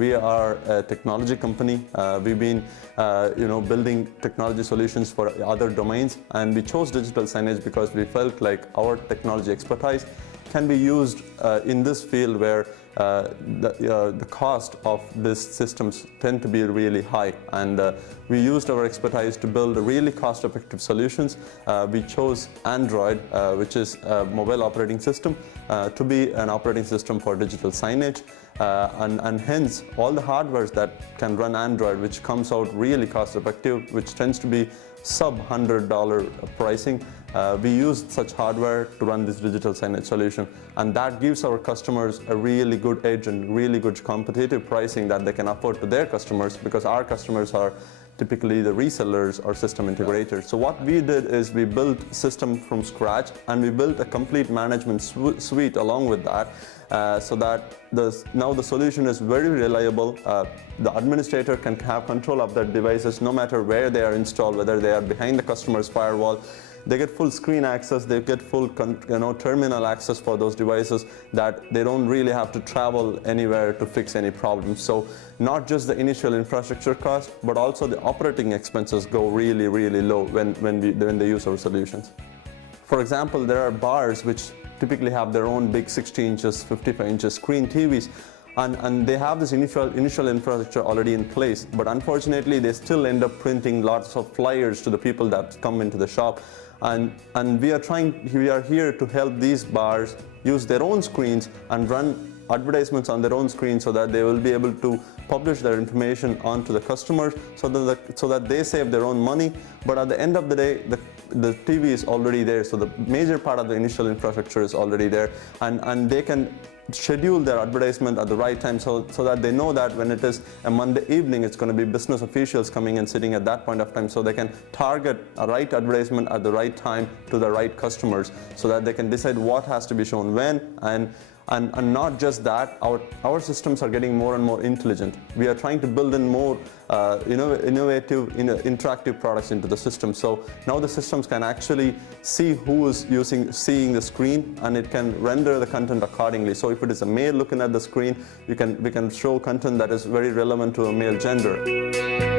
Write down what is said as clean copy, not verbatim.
We are a technology company. We've been building technology solutions for other domains, and we chose digital signage because we felt like our technology expertise can be used in this field where the cost of these systems tend to be really high, and we used our expertise to build really cost-effective solutions. We chose Android, which is a mobile operating system, to be an operating system for digital signage, and hence all the hardwares that can run Android, which comes out really cost-effective, which tends to be sub-$100 pricing. We used such hardware to run this digital signage solution, and that gives our customers a really good edge and really good competitive pricing that they can afford to their customers, because our customers are typically the resellers or system integrators. So what we did is we built a system from scratch, and we built a complete management suite along with that, so that now the solution is very reliable. The administrator can have control of their devices no matter where they are installed, whether they are behind the customer's firewall. They get full screen access, they get full terminal access for those devices, that they don't really have to travel anywhere to fix any problems. So not just the initial infrastructure cost, but also the operating expenses go really, really low when they use our solutions. For example, there are bars which typically have their own big 60 inches, 55 inches screen TVs. And they have this initial infrastructure already in place, but unfortunately they still end up printing lots of flyers to the people that come into the shop. And we are here to help these bars use their own screens and run advertisements on their own screen, so that they will be able to publish their information onto the customers, so that they save their own money. But at the end of the day, the TV is already there, so the major part of the initial infrastructure is already there, and they can schedule their advertisement at the right time, so that they know that when it is a Monday evening, it's going to be business officials coming and sitting at that point of time, so they can target a right advertisement at the right time to the right customers, so that they can decide what has to be shown when. And not just that, our systems are getting more and more intelligent. We are trying to build in more innovative, interactive products into the system. So now the systems can actually see who is seeing the screen, and it can render the content accordingly. So if it is a male looking at the screen, we can show content that is very relevant to a male gender.